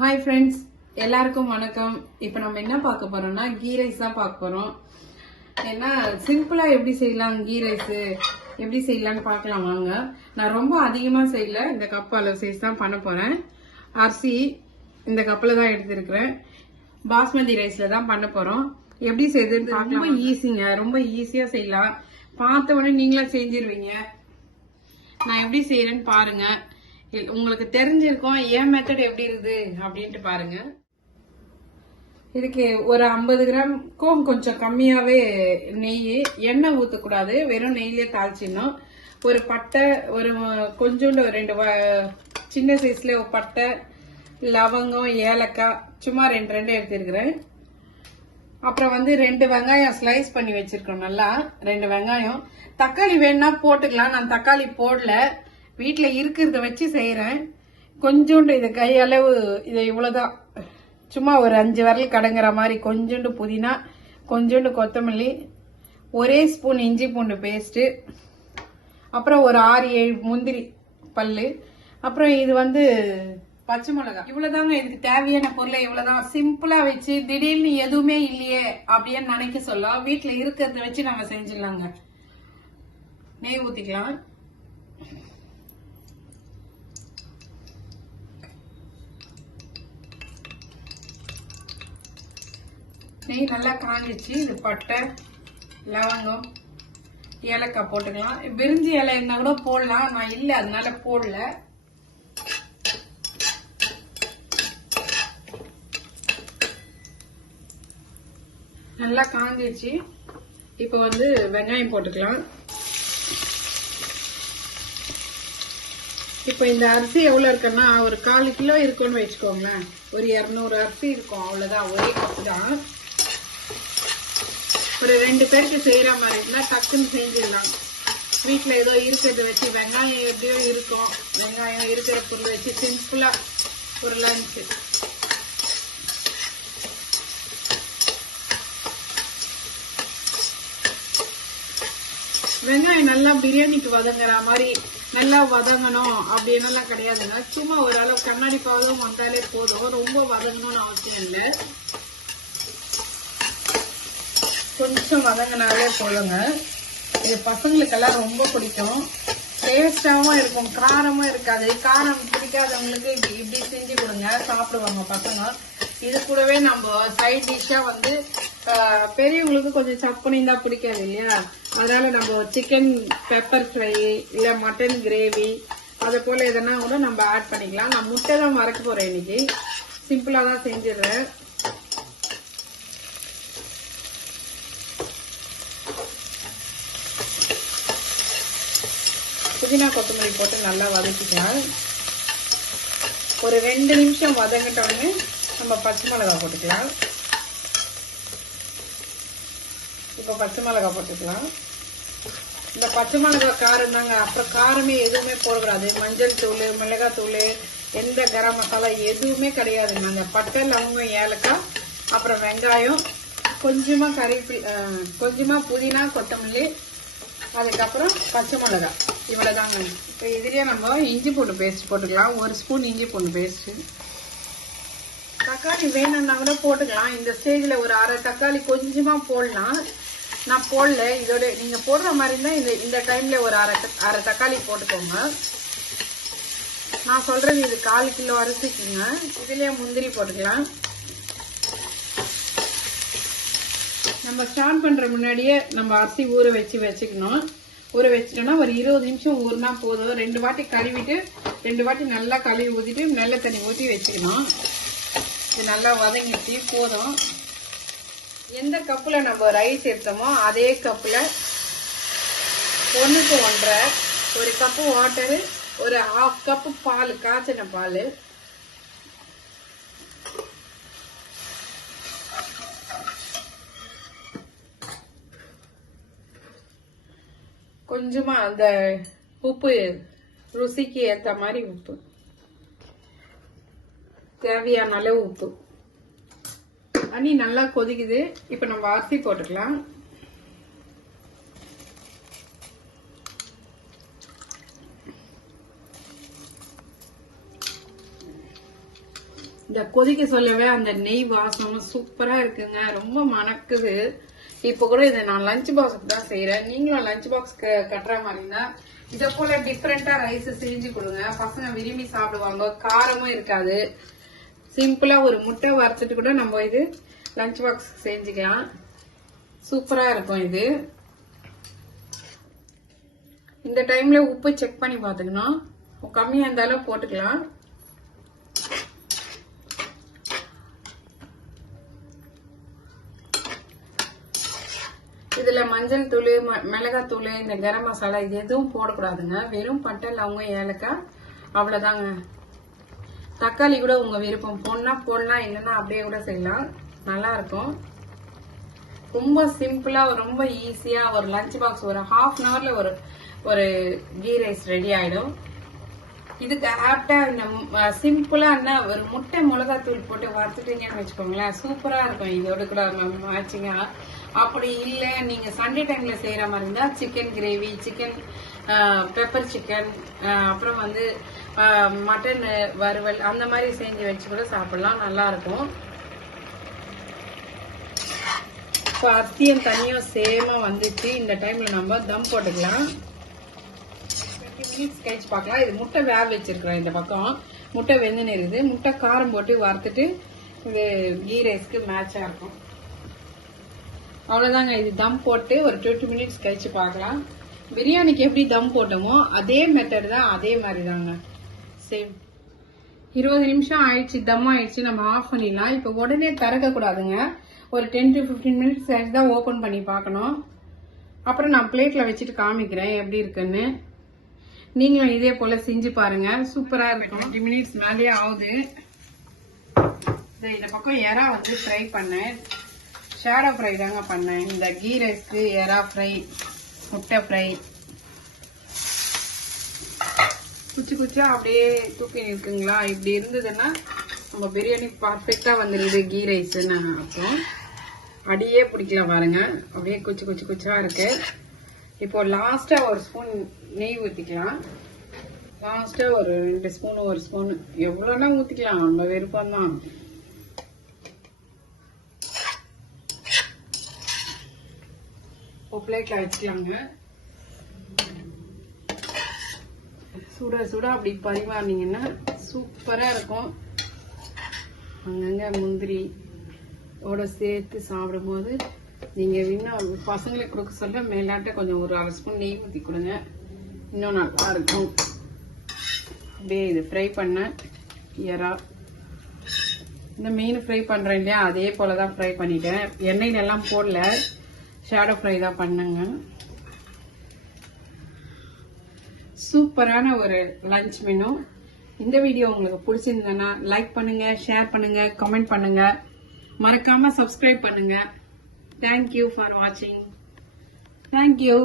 Hi friends, எல்லாருக்கும் வணக்கம். இப்போ நம்ம என்ன பார்க்க போறோம்னா கீ ரைஸ் தான் பார்க்க போறோம். ஏன்னா சிம்பிளா எப்படி செய்யலாம், கீ ரைஸ் எப்படி செய்யலாம்னு பார்க்கலாம் வாங்க. நான் ரொம்ப அதிகமா செய்யல, இந்த கப் அளவு சைஸ் தான் பண்ண போறேன். அரிசி இந்த கப்பில் தான் எடுத்திருக்கிறேன். பாஸ்மதி ரைஸ்ல தான் பண்ண போறோம். எப்படி செய்யுதுன்னு ரொம்ப ஈஸிங்க, ரொம்ப ஈஸியா செய்யலாம். பார்த்த உடனே நீங்களும் செஞ்சிருவீங்க. நான் எப்படி செய்யறேன்னு பாருங்க. உங்களுக்கு தெரிஞ்சிருக்கும் என் மெத்தட் எப்படி இருக்குது அப்படின்ட்டு பாருங்க. இதுக்கு ஒரு 50 கிராம்க்கும் கொஞ்சம் கம்மியாவே நெய், எண்ணெய் ஊற்றக்கூடாது, வெறும் நெய்லேயே தாளிச்சிடணும். ஒரு பட்டை, ஒரு கொஞ்சோண்டு 2 சின்ன சைஸ்ல ஒரு பட்டை, லவங்கம், ஏலக்காய் சும்மா 2 எடுத்துருக்கிறேன். அப்புறம் 2 வெங்காயம் ஸ்லைஸ் பண்ணி வச்சிருக்கோம். நல்லா 2 வெங்காயம். தக்காளி வேணும்னா போட்டுக்கலாம், நான் தக்காளி போடல, வீட்டுல இருக்கிறத வச்சு செய்யறேன். கொஞ்சோண்டு இது கையளவு, இது இவ்வளவுதான், சும்மா ஒரு 5 விரல் கடங்குற மாதிரி. கொஞ்சோண்டு புதினா, கொஞ்சோண்டு கொத்தமல்லி, 1 ஸ்பூன் இஞ்சி பூண்டு பேஸ்ட், அப்புறம் ஒரு 6-7 முந்திரி பல்லு, அப்புறம் இது பச்சை மிளகாய். இவ்வளவுதாங்க இதுக்கு தேவையான பொருளை. இவ்வளவுதான், சிம்பிளா வச்சு திடீர்னு எதுவுமே இல்லையே அப்படின்னு நினைக்க சொல்ல, வீட்டுல இருக்கிறத வச்சு நம்ம செஞ்சிடலாங்க. நெய் ஊத்திக்கலாம். நெய் நல்லா காஞ்சிச்சு. இது பட்டை, லவங்கம், ஏலக்காய் போட்டுக்கலாம். பிரிஞ்சி இலை இருந்தா கூட போடலாம், நான் இல்லை அதனால போடல. நல்லா காஞ்சிச்சு. இப்போ வெங்காயம் போட்டுக்கலாம். இப்போ இந்த அரிசி எவ்வளவு இருக்குன்னா ஒரு 1/4 கிலோ இருக்கும்னு வச்சுக்கோங்களேன். ஒரு 200 அரிசி இருக்கும், அவ்வளவுதான். ஒரே கப்பு தான். ஒரு 2 பேருக்கு செய்யற மாதிரி இருந்தா டக்குன்னு செஞ்சிடலாம். வீட்டுல ஏதோ இருக்கிறத வச்சு, வெங்காயம் எப்படியோ இருக்கும், வெங்காயம் இருக்கிற பொருள் வச்சு சிம்பிளா ஒரு லஞ்ச். வெங்காயம் நல்லா பிரியாணிக்கு வதங்குற மாதிரி நல்லா வதங்கணும் அப்படின்னு கிடையாதுங்க. சும்மா ஓரளவு கண்ணாடி பாவம் வந்தாலே போதும், ரொம்ப வதங்கணும்னு அவசியம் இல்லை. கொஞ்சம் வதங்கினாலே போதுங்க. இது பசங்களுக்கெல்லாம் ரொம்ப பிடிக்கும், டேஸ்டாவும் இருக்கும், காரமும் இருக்காது. காரம் பிடிக்காதவங்களுக்கு இப்படி செஞ்சு கொடுங்க, சாப்பிடுவாங்க பசங்க. இது கூடவே நம்ம சைட் டிஷ்ஷா பெரியவங்களுக்கு கொஞ்சம் சப்புனி தான் பிடிக்காது இல்லையா, அதனால நம்ம சிக்கன் பெப்பர் ஃப்ரை இல்ல மட்டன் கிரேவி அது போல எதனா கூட நம்ம ஆட் பண்ணிக்கலாம். நான் முட்டை தான் மறக்க போறேன் இன்னைக்கு, சிம்பிளா தான் செஞ்சிடுறேன். புதினா கொத்தமல்லி போட்டு நல்லா வதக்கிக்கலாம். ஒரு 2 நிமிஷம் வதங்கிட்டோடனே நம்ம பச்சை மிளகாய் போட்டுக்கலாம். இப்போ பச்சை மிளகாய் போட்டுக்கலாம். இந்த பச்சை மிளகாய் காரம் தாங்க, அப்புறம் காரமே எதுவுமே போடக்கூடாது. மஞ்சள் தூள், மிளகாய் தூள், எந்த கரம் மசாலா எதுவுமே கிடையாதுங்க. அந்த பட்டை, லவங்கம், ஏலக்காய், அப்புறம் வெங்காயம், கொஞ்சமா கொஞ்சமா புதினா, கொத்தமல்லி, அதுக்கப்புறம் பச்சை மிளகாய், இவ்வளவுதாங்க. இப்போ இதுலயே நம்ம இஞ்சி பூண்டு பேஸ்ட் போட்டுக்கலாம். 1 ஸ்பூன் இஞ்சி பூண்டு பேஸ்ட். தக்காளி வேணும்னா கூட போட்டுக்கலாம். இந்த ஸ்டேஜ்ல ஒரு 1/2 தக்காளி கொஞ்சமா போடலாம், நான் போடல. இதோட நீங்க போடுற மாதிரி இருந்தா இந்த டைம்ல ஒரு 1/2 தக்காளி போட்டுக்கோங்க. நான் சொல்றது இது 1/4 கிலோ அரிசிக்குங்க. இதுலயே முந்திரி போட்டுக்கலாம். நம்ம ஸ்டார்ட் பண்ற முன்னாடியே நம்ம அரிசி ஊற வச்சுக்கணும். ஊற வச்சுட்டோம்னா ஒரு 20 நிமிஷம் ஊறினா போதும். 2 வாட்டி கழுவிட்டு 2 வாட்டி நல்லா கழுவி ஊத்திட்டு நல்ல தண்ணி ஊற்றி வச்சுக்கணும். இது நல்லா வதங்கிட்டு போதும். எந்த கப்புல நம்ம ரைஸ் எடுத்தோமோ அதே கப்புல 1க்கு 1.5 ஒரு கப்பு வாட்டரு, ஒரு 1/2 கப்பு பால், காய்ச்சின பால். கொஞ்சமா அந்த உப்பு, ருசிக்கு ஏற்ற மாதிரி உப்பு, தேவையான அளவு உப்பு. தண்ணி நல்லா கொதிக்குது. இப்ப நம்ம அரிசி போட்டுக்கலாம். இந்த கொதிக்க சொல்லவே அந்த நெய் வாசம் சூப்பரா இருக்குங்க, ரொம்ப மணக்குது. இப்ப கூட இதை நான் லஞ்ச் பாக்ஸுக்கு தான் செய்யறேன். நீங்களும் லஞ்ச் பாக்ஸ் கட்டுற மாதிரினா இதை போல டிஃப்ரெண்டா ரைஸ் செஞ்சு கொடுங்க, பசங்க விரும்பி சாப்பிடுவாங்க. காரமும் இருக்காது. சிம்பிளா ஒரு முட்டை வறுத்துட்டு கூட நம்ம இது லஞ்ச் பாக்ஸ் செஞ்சுக்கலாம். சூப்பரா இருக்கும் இது. இந்த டைம்ல உப்பு செக் பண்ணி பாத்துக்கணும், கம்மியா இருந்தாலும் போட்டுக்கலாம். இதுல மஞ்சள் தூள், மிளகாய் தூள், இந்த கரம் மசாலா இது எதுவும் போடக்கூடாதுங்க. வெறும் பட்டை, லவங்கம், ஏலக்காய், அவ்வளவுதாங்க. தக்காளி கூட உங்க விருப்பம், போடனா போடலாம், இல்லைன்னா அப்படியே கூட செய்யலாம், நல்லா இருக்கும். ரொம்ப சிம்பிளா ரொம்ப ஈஸியா ஒரு லஞ்ச் பாக்ஸ் ஒரு ஹாஃப் அன் ஹவர்ல ஒரு கீ ரைஸ் ரெடி ஆயிடும். இதுக்கு ஆப்டா இந்த சிம்பிளா ஒரு முட்டை மிளகாய் தூள் போட்டு வறுத்துட்டீங்கன்னு வச்சுக்கோங்களேன், சூப்பரா இருக்கும். இதோட கூட மேட்சிங்கா. அப்படி இல்ல நீங்க சண்டே டைம்ல செய்யற மாதிரி இருந்தா chicken gravy, chicken pepper chicken, அப்புறம் மட்டன் வறுவல் அந்த மாதிரி செஞ்சு வச்சு கூட சாப்பிடலாம், நல்லா இருக்கும். இப்போ அத்தியம் தனியும் சேமா வந்துச்சு. இந்த டைம்ல நம்ம தம் போட்டுக்கலாம். 20 மினிட்ஸ் கழிச்சு பார்க்கலாம். இது முட்டை வேக வச்சிருக்கிறோம். இந்த பக்கம் முட்டை வெந்துன்னு இருக்குது. முட்டை காரம் போட்டு வறுத்துட்டு இது கீ ரைஸ்க்கு மேட்சா இருக்கும். அவ்வளவுதாங்க. இது தம் போட்டு ஒரு 20 மினிட்ஸ் கழிச்சு பார்க்கலாம். பிரியாணிக்கு எப்படி தம் போட்டோமோ அதே மெத்தட் தான், அதே மாதிரி தாங்க, சேம். 20 நிமிஷம் ஆயிடுச்சு, தம் ஆயிடுச்சு. நம்ம ஆஃப் பண்ணிடலாம். இப்போ உடனே திறக்க கூடாதுங்க. ஒரு 10 to 15 மினிட்ஸ் கழிச்சு தான் ஓபன் பண்ணி பார்க்கணும். அப்புறம் நான் பிளேட்ல வச்சுட்டு காமிக்கிறேன் எப்படி இருக்குன்னு. நீங்களும் இதே போல செஞ்சு பாருங்க, சூப்பரா இருக்கும். 20 மினிட்ஸ் மேலேயே ஆகுது. இந்த பக்கம் எறா ஃப்ரை பண்ணேன், ஷேடோ ஃப்ரை தாங்க பண்ணேன். இந்த கீ ரைஸ்க்கு எறா ஃப்ரை, முட்டை ஃப்ரை, குச்சி குச்சா அப்படியே தூக்கி இருக்குங்களா. இப்படி இருந்ததுன்னா நம்ம பிரியாணி பர்ஃபெக்டா வந்துருது கீ ரைஸ்ன்னு அர்த்தம். அடியே பிடிக்கல பாருங்க, அப்படியே குச்சி குச்சி குச்சா இருக்கு. இப்போ லாஸ்டா ஒரு ஸ்பூன் நெய் ஊத்திக்கலாம். லாஸ்டா ஒரு 2 ஸ்பூன், 1 ஸ்பூன், எவ்வளவுனா ஊத்திக்கலாம், நம்ம விருப்பம் தான். பிளேட்ல வச்சுக்கலாங்க. சுட சுட அப்படி பரிமாறினீங்கன்னா சூப்பரா இருக்கும். அங்கங்க முந்திரி ஓட சேர்த்து சாப்பிடும் போது நீங்க இன்னும் பசங்களுக்கு கொடுக்க சொல்ல மேலாட்ட கொஞ்சம் ஒரு 1/2 ஸ்பூன் நெய் ஊத்தி கொடுங்க, இன்னும் நல்லா இருக்கும். அப்படியே இது ஃப்ரை பண்ண எறா, இந்த மீன் ஃப்ரை பண்றேன் இல்லையா, அதே போலதான் ஃப்ரை பண்ணிட்டேன். எண்ணெயில எல்லாம் போடல, ஷேடோ ஃப்ரை தான் பண்ணுங்க. சூப்பரான ஒரு லஞ்ச் மெனு. இந்த வீடியோ உங்களுக்கு பிடிச்சிருந்ததுன்னா லைக் பண்ணுங்க, ஷேர் பண்ணுங்க, கமெண்ட் பண்ணுங்க, மறக்காம சப்ஸ்கிரைப் பண்ணுங்க. தேங்க்யூ ஃபார் வாட்சிங். தேங்க்யூ.